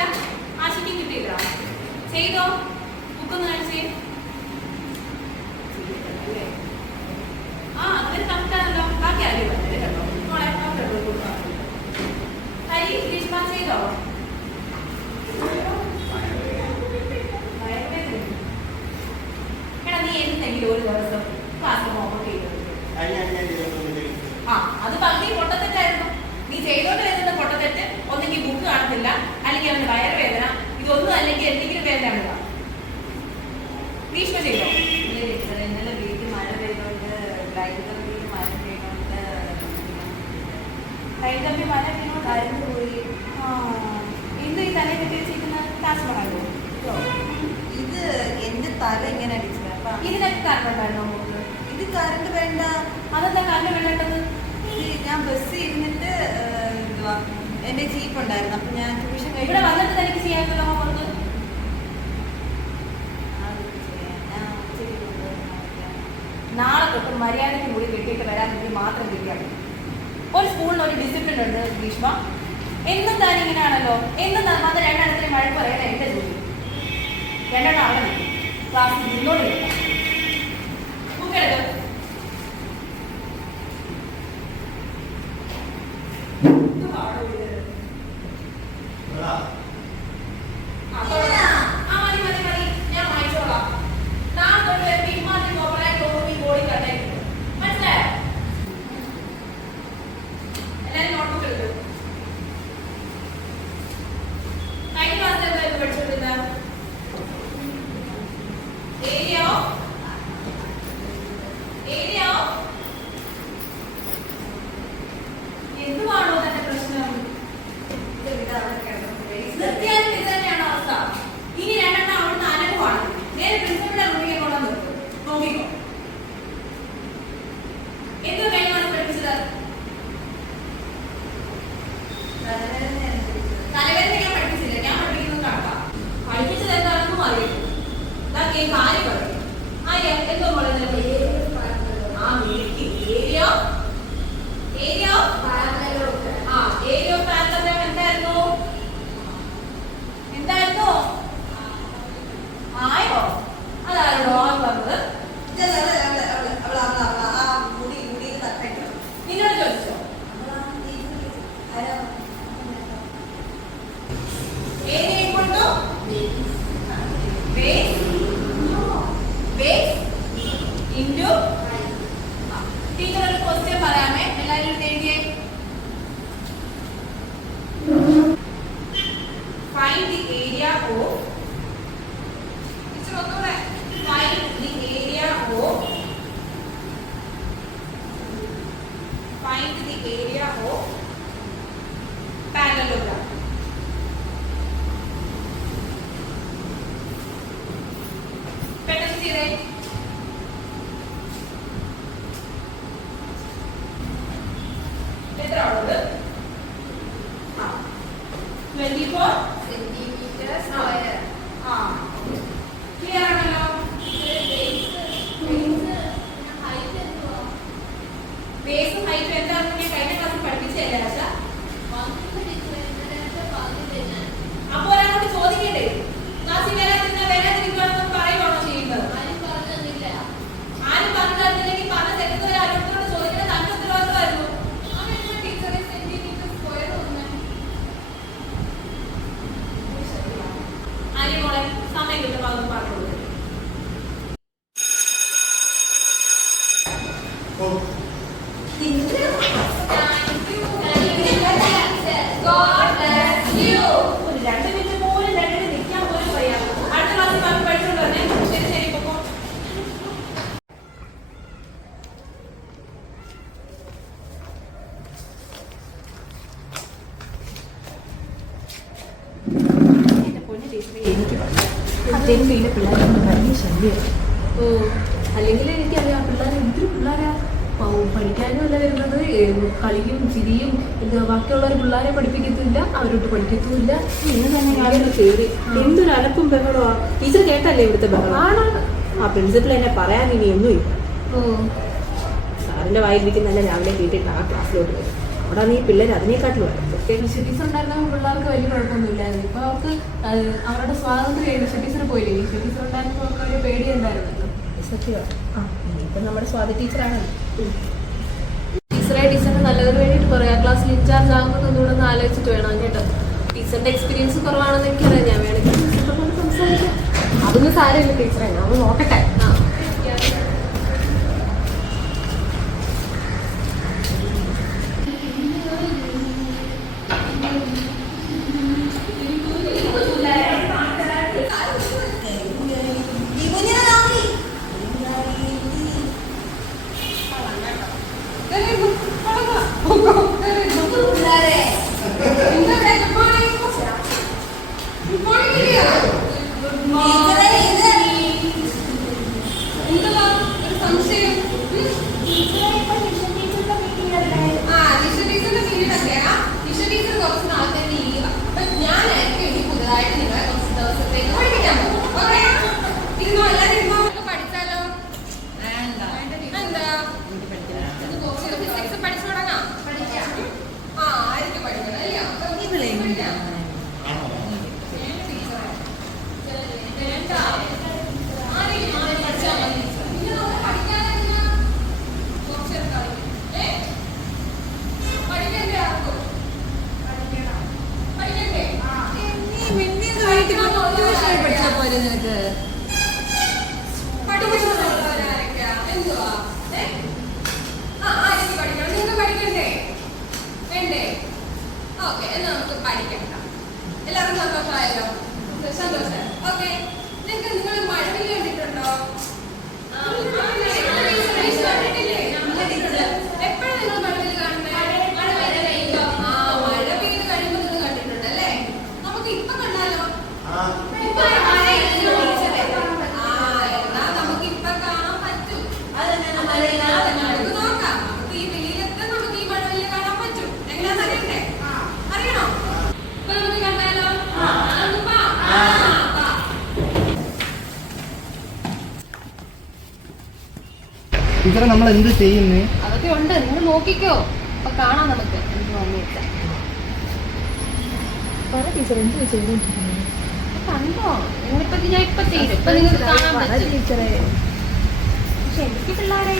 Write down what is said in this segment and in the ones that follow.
കിട്ടിയില്ല, ആശയ്ക്കും കിട്ടിയില്ല. ചെയ്തോ? ബുക്കൊന്ന് കാണിച്ചേ. ആ അങ്ങനെ കറക്റ്റാണല്ലോ. ബാക്കി ആരും പറഞ്ഞത് കേട്ടോ. ഹരി ഗ്രീഷ്മ ചെയ്തോ? എടാ നീ എന്തെങ്കിലും ഒരു ദിവസം ക്ലാസ് ഹോംവർക്ക് ചെയ്തോ? ആ അത് പകുതി പൊട്ടത്തെറ്റായിരുന്നു. നീ ചെയ്തോണ്ട് വരുന്നത് പൊട്ടത്തെറ്റ്. ഒന്നെങ്കിൽ ബുക്ക് കാണത്തില്ല, അല്ലെങ്കിൽ അവന് വയറുവേദന, ഇതൊന്നും അല്ലെങ്കിൽ എന്തെങ്കിലും വേദന. ഗ്രീഷ്മ ചെയ്തോ? ഇന്നലെ വീട്ടിൽ മഴ പെയ്തോണ്ട് ലൈബ്രറിയിൽ മഴ പെയ്തോണ്ട് ലൈബ്രറി മഴ പെയ്യുമ്പോൾ കരണ്ട് പോയി. എന്ത് ഈ തലയിൽ കെട്ടി വെച്ചിരിക്കുന്ന താജ്മഹലോ? ഇത് എന്റെ തല ഇങ്ങനെ അടിച്ചത്. അപ്പൊ ഇതിനൊക്കെ കറണ്ട് ഉണ്ടായിരുന്നോ നമുക്ക്? ഇത് കറണ്ട് വേണ്ട. അതെന്താ കറണ്ട് വേണ്ടത്? ഇത് ഞാൻ ബസ്സിൽ ഇരുന്നിട്ട് എന്തുവാ എന്റെ ജീപ്പ് ഉണ്ടായിരുന്നു. അപ്പൊ ഞാൻ ട്യൂഷൻ ഇവിടെ വന്നിട്ട് തനിക്ക് ചെയ്യാനുള്ള ഹോംവർക്ക് നാളെ തൊട്ട് മര്യാദയ്ക്ക് കൂടി കെട്ടിയിട്ട് വരാൻ വേണ്ടി മാത്രം കിട്ടിയാണ്. ഒരു സ്കൂളിന് ഒരു ഡിസിപ്ലിൻ ഉണ്ട് ഗ്രീഷ്മ. എന്നും താൻ ഇങ്ങനെയാണല്ലോ. എന്നും വന്ന രണ്ടെണ്ണത്തിന് മഴ പറയണ എന്റെ ജോലി. രണ്ടെണ്ണം അവിടെ നിൽക്കും, ക്ലാസ്സിൽ നിന്നോടില്ല. ബുക്കെടുത്ത് എന്തുവാണോ തന്റെ പ്രശ്നം? നിർത്തിയാലും ഇത് തന്നെയാണോ അവസ്ഥ? ഇനി രണ്ടെണ്ണം അവിടുന്ന് അനങ്ങുവാണ്. നേരെ പ്രിൻസിപ്പലിന്റെ റൂമിൽ കൊണ്ടുവന്ന് നിർത്തും. നോക്കിക്കോ. എന്ത് കഴിഞ്ഞ മാസം പഠിപ്പിച്ചത്? തലവേദന ഞാൻ പഠിപ്പിച്ചില്ല. ഞാൻ പഠിപ്പിക്കുന്നത് കണക്കാ. പഠിപ്പിച്ചത് എന്താണെന്നും അറിയില്ല. കാര്യം പറയും. ആര്യ എന്തോ മോളെ ആ മിടുക്കി. ഏരിയ ഏരിയ ഏരിയ പാരലലോഗ്രാം എന്തായിരുന്നു? എന്തായിരുന്നു? ആയോ? അതാരോടോ പറഞ്ഞത്? നിന്നോട് ചോദിച്ചോ? ഏരിയ കൊണ്ടോ ഇൻറ്റു ടീച്ചർ ഒരു ക്വസ്റ്റ്യൻ പറയാമേ, എല്ലാവരും എഴുതിയേ. Find the area of. Teacher ഒന്നുകൂടെ. Find the area of. Find the area of parallelogram. പെട്ടെന്ന് ചെയ്തേ. എത്ര ഉള്ളത്? 24 സെന്റിമീറ്റർ സ്ക്വയർ. ക്ലിയർ ആണല്ലോ. ബേസും ഹൈറ്റും എന്താണെന്ന് ഞാൻ കഴിഞ്ഞ ക്ലാസ്സിൽ പഠിപ്പിച്ചല്ലേ ആശ? അപ്പൊ ഒരാളോട് ചോദിക്കണ്ടേ? ക്ലാസ്സിൽ വരാതിരിക്കുകയാണെന്ന് പറയുവാണോ ചെയ്യുന്നത്? ആരും പറഞ്ഞു തന്നില്ലെങ്കിൽ പറഞ്ഞ തെറ്റുന്ന ഒരാളോട് ചോദിക്കണം. തന്റെ ഉത്തരവാദിത്തമായിരുന്നു. മോളെ സമയം കിട്ടുമ്പോൾ അതൊന്ന് പറഞ്ഞോളൂ. ഒരു 2 മിനിറ്റ് പോലും നിൽക്കാൻ പോലും വയ്യ. അടുത്ത ക്ലാസ്സിൽ പറഞ്ഞ് പഠിച്ചോണ്ട് തന്നെ. ശരി ശരി പൊക്കോ. അല്ലെങ്കിൽ എനിക്കറിയാം പിള്ളേർ എന്തൊരു പിള്ളേരാ. പഠിക്കാനും അല്ല വരുന്നത്, കളിയും ചിരിയും. ബാക്കിയുള്ളവർ പിള്ളേരെ പഠിപ്പിക്കത്തില്ല, അവരോട്ട് പഠിക്കത്തുമില്ല. എന്തൊരു അലപ്പും ബഹളമാ. ടീച്ചർ കേട്ടല്ലേ ഇവിടുത്തെ ബഹളം? ആ പ്രിൻസിപ്പൾ എന്നെ പറയാൻ ഇനി ഒന്നുമില്ല. സാറിന്റെ വായിരിക്കുന്നല്ല രാവിലെ കേട്ടിട്ട് ആ ക്ലാസ്സിലോട്ട് വരും. അവിടെ നീ പിള്ളേർ അതിനെക്കാട്ടിലും വരും. ഫിസിക്സ് ഉണ്ടായിരുന്ന പിള്ളേർക്ക് വലിയ കുഴപ്പമൊന്നുമില്ലായിരുന്നു. ഇപ്പൊ അവർക്ക് അവരുടെ സ്വാതന്ത്ര്യം ഈശ ടീച്ചർ പോയില്ലേ. ഈശ ടീച്ചർ ഉണ്ടായിരുന്നപ്പോൾ അവർക്ക് ഒരു പേടിയുണ്ടായിരുന്നല്ലോ. സത്യമാണ്. ഇപ്പം നമ്മുടെ സ്വാതി ടീച്ചറാണ്. ടീച്ചറിന് നല്ലതിന് വേണ്ടിയിട്ട് പറയാം. ക്ലാസ്സിൽ ഇൻചാർജ് ആകുന്നതൊന്നുകൂടെ ഒന്ന് ആലോചിച്ചിട്ട് വേണം കേട്ടോ. ടീച്ചറിന്റെ എക്സ്പീരിയൻസ് കുറവാണെന്ന് എനിക്കറിയാം. ഞാൻ വേണമെങ്കിൽ ടീച്ചറിനോട് സംസാരിക്കാം. അതൊന്നും സാരമില്ല ടീച്ചറെ, ഞാൻ ഒന്ന് നോക്കട്ടെ. ടീച്ചറെ നമ്മൾ എന്ത് ചെയ്യുന്നേ? അതൊക്കെ ഉണ്ട്, നിങ്ങൾ നോക്കിക്കോ. അപ്പൊ കാണാം നമുക്ക് എന്ത് വന്നിട്ട്. ടീച്ചർ എന്ത് ചെയ്തോണ്ടിരിക്കുന്നത് കണ്ടോ? എന്നിപ്പത്തി ഞാൻ ഇപ്പൊ ചെയ്തു. ഇപ്പൊ നിങ്ങൾക്ക് കാണാൻ പറ്റും ടീച്ചറെ. പക്ഷെ എനിക്ക് പിള്ളേരെ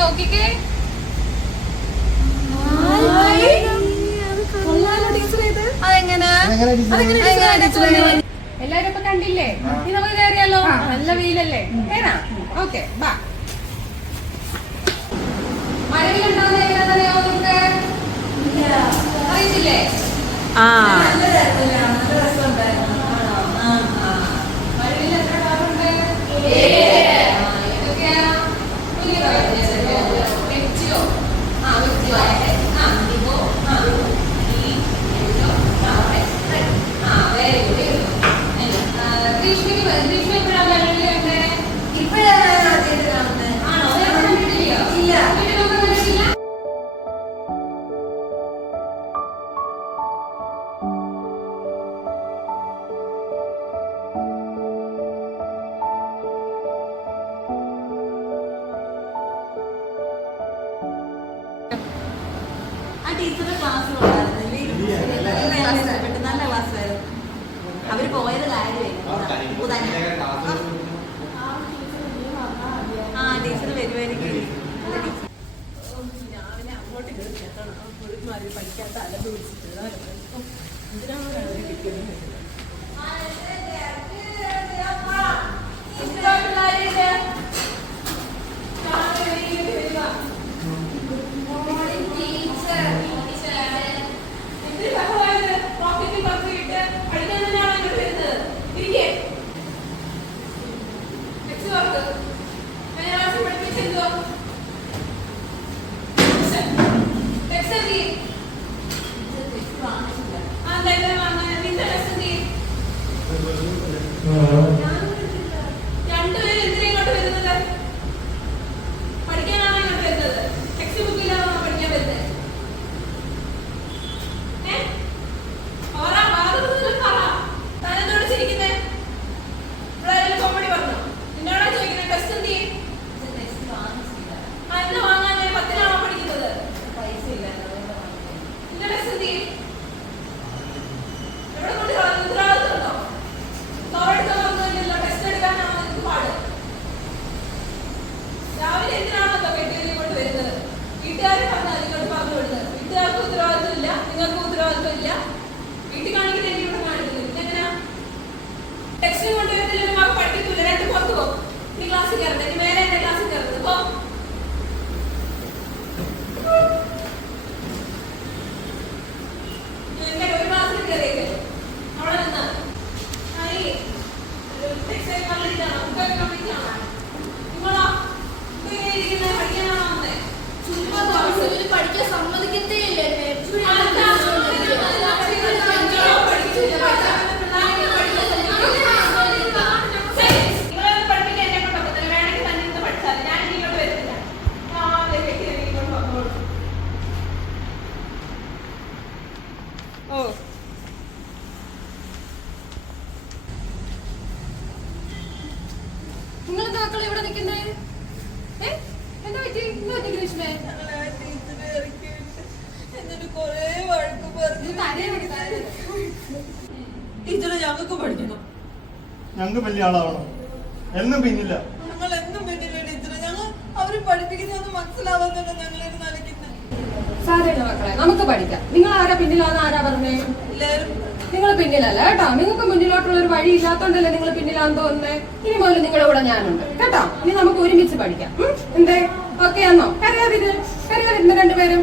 നോക്കിക്കേ. എല്ലാരും ഇപ്പൊ കണ്ടില്ലേ? ഇനി നമുക്ക് കയറിയാലോ? നല്ല വെയിലല്ലേ? കേറാം. ഓക്കെ, ബാ. മഴവിലുണ്ടാവുന്ന എങ്ങനെയാണെന്നറിയാമോ നിങ്ങൾക്ക്? അറിയില്ലേ? മഴവിൽ എത്ര കളറുണ്ട്? ഏതൊക്കെയാ? വെച്ചിയോ? വെച്ചിയോ? ടീച്ചറുടെ ക്ലാസ്സിലുണ്ടായിരുന്നു. നല്ല ക്ലാസ്സായിരുന്നു. അവര് പോയത് കാര്യമായിരുന്നു. ടീച്ചർ വരുമായിരിക്കും. രാവിലെ അങ്ങോട്ട് കേട്ടണം. പഠിക്കാത്ത അലമ്പ് പിടിച്ചിട്ട് എന്തിനാണ് കിട്ടിയത്? ഉത്തരവാദിത്വം ഇല്ല. വീട്ടിൽ കാണിക്കുന്ന എനിക്ക് ഇവിടെ കാണിക്കുന്നു. പിന്നെങ്ങനാ ടെക്സ്റ്റ് കൊണ്ടുവരുന്നില്ല, മകൾ പഠിപ്പിക്കില്ല. രണ്ട് പുറത്ത് പോകും. നീ ക്ലാസ്സിൽ കയറുന്നത്, ഇനി മേലെ എന്റെ ക്ലാസ്സിൽ കയറുന്നത് പോ. ഒരു ക്ലാസ്സിൽ കയറിയേക്ക് അവിടെ നിന്ന് ടെക്സ്റ്റൈൽ കംപ്ലീറ്റ് ആണോ, ബുക്കൊക്കെ കംപ്ലീറ്റ് ആണോ? നിങ്ങളോ ഇരിക്കുന്നത് പഠിക്കാനാണോ വന്നേ? പഠിക്കാൻ സമ്മതിക്കത്തേ ഇല്ലേ? നിങ്ങളെന്താ മക്കളെ ഇവിടെ നിൽക്കുന്നേ? എന്താ പറ്റി? എന്താ പറ്റി ഗ്രീഷ്മേ? ടീച്ചറെ ഞങ്ങൾക്ക് പഠിക്കണം. ഞങ്ങൾക്ക് വലിയ ആളാവണം. എന്നും പിന്നില്ല. ഞങ്ങൾ എന്നും പിന്നില്ല ടീച്ചറെ. ഞങ്ങൾ അവര് പഠിപ്പിക്കുന്നതൊന്നും മനസ്സിലാവാത്തല്ലോ ഞങ്ങളൊരു നനയ്ക്കുന്നത്. സാരമില്ല മക്കളെ, നമുക്ക് പഠിക്കാം. നിങ്ങൾ ആരാ പിന്നിലാന്ന് ആരാ പറഞ്ഞേ? എല്ലാവരും നിങ്ങൾ പിന്നിലല്ല കേട്ടോ. നിങ്ങൾക്ക് മുന്നിലോട്ടുള്ള ഒരു വഴി ഇല്ലാത്തോണ്ടല്ലേ നിങ്ങൾ പിന്നിലാന്ന് തോന്നുന്നേ. ഇനി മുതൽ നിങ്ങളുടെ കൂടെ ഞാനുണ്ട് കേട്ടോ. ഇനി നമുക്ക് ഒരുമിച്ച് പഠിക്കാം. എന്തേ ഓക്കെ ആണോ? കരയാതിരുന്ന രണ്ടുപേരും.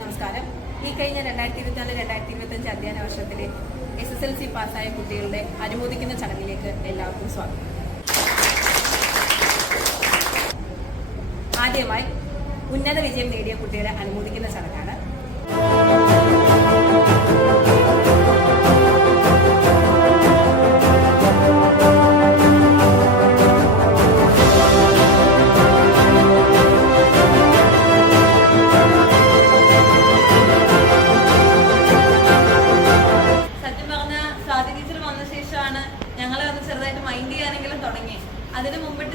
നമസ്കാരം. ഈ കഴിഞ്ഞ 2024-2025 അധ്യയന വർഷത്തിലെ SSLC പാസ്സായ കുട്ടികളുടെ അനുമോദിക്കുന്ന ചടങ്ങിലേക്ക് എല്ലാവർക്കും സ്വാഗതം. ആദ്യമായി ഉന്നത വിജയം നേടിയ കുട്ടികളെ അനുമോദിക്കുന്ന ചടങ്ങാണ്. ചെറുതായിട്ട് മൈൻഡ് ചെയ്യാനെങ്കിലും തുടങ്ങി. അതിന് മുമ്പിട്ട്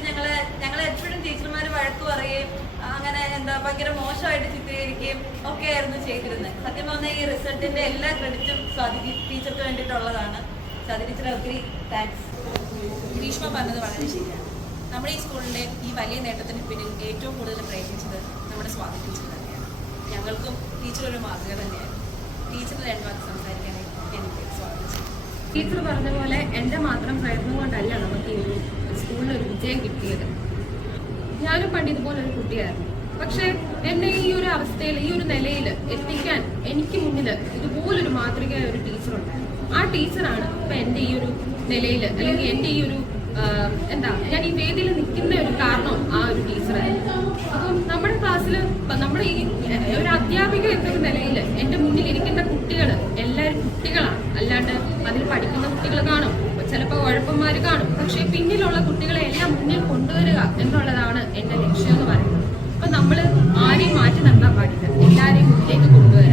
ഞങ്ങളെ എപ്പോഴും ടീച്ചർമാർ വഴക്ക് പറയുകയും അങ്ങനെ ഭയങ്കര മോശമായിട്ട് ചിത്രീകരിക്കുകയും ഒക്കെ ആയിരുന്നു ചെയ്തിരുന്നത്. സത്യം പറഞ്ഞാൽ ഈ റിസൾട്ടിന്റെ എല്ലാ ക്രെഡിറ്റും സ്വാതി ടീച്ചർക്ക് വേണ്ടിയിട്ടുള്ളതാണ്. സ്വാതി ടീച്ചർ ഒത്തിരി താങ്ക്സ്. ഗ്രീഷ്മ പറഞ്ഞത് വളരെ ശരിയാണ്. നമ്മുടെ ഈ സ്കൂളിന്റെ ഈ വലിയ നേട്ടത്തിന് പിന്നിൽ ഏറ്റവും കൂടുതൽ പ്രയത്നിച്ചത് നമ്മുടെ സ്വാതി ടീച്ചർ തന്നെയാണ്. ഞങ്ങൾക്കും ടീച്ചർ ഒരു മാതൃക തന്നെയാണ്. ടീച്ചറിന് രണ്ട് വാക്ക് സംസാരിക്കാനായി എനിക്ക് സ്വാഗതം. ടീച്ചർ പറഞ്ഞ പോലെ എൻ്റെ മാത്രം പ്രയത്നം കൊണ്ടല്ല നമുക്ക് ഈ ഒരു സ്കൂളിലൊരു വിജയം കിട്ടിയത്. ഞാനും പണ്ട് ഇതുപോലെ ഒരു കുട്ടിയായിരുന്നു. പക്ഷെ എന്നെ ഈ ഒരു അവസ്ഥയിൽ, ഈ ഒരു നിലയിൽ എത്തിക്കാൻ എനിക്ക് മുന്നിൽ ഇതുപോലൊരു മാതൃകയായ ഒരു ടീച്ചറുണ്ടായിരുന്നു. ആ ടീച്ചറാണ് ഇപ്പം എൻ്റെ ഈ ഒരു നിലയിൽ, അല്ലെങ്കിൽ എൻ്റെ ഈ ഒരു ഞാൻ ഈ വേദിയിൽ നിൽക്കുന്ന ഒരു കാരണം ആ ഒരു ടീച്ചറായിരുന്നു. അപ്പം നമ്മുടെ ക്ലാസ്സിൽ നമ്മുടെ ഈ ഒരു അധ്യാപിക എന്നൊരു നിലയിൽ എൻ്റെ മുന്നിൽ ഇരിക്കുന്ന കുട്ടികൾ എല്ലാവരും കുട്ടികളാണ്. അല്ലാണ്ട് അതിൽ പഠിക്കുന്ന കുട്ടികൾ കാണും, ചിലപ്പോൾ ഉഴപ്പന്മാർ കാണും. പക്ഷേ പിന്നിലുള്ള കുട്ടികളെ എല്ലാം മുന്നിൽ കൊണ്ടുവരിക എന്നുള്ളതാണ് എൻ്റെ ലക്ഷ്യം എന്ന് പറയുന്നത്. അപ്പം നമ്മൾ ആരെയും മാറ്റി നിർത്താൻ പാടില്ല, എല്ലാവരെയും മുന്നിലേക്ക് കൊണ്ടുവരിക.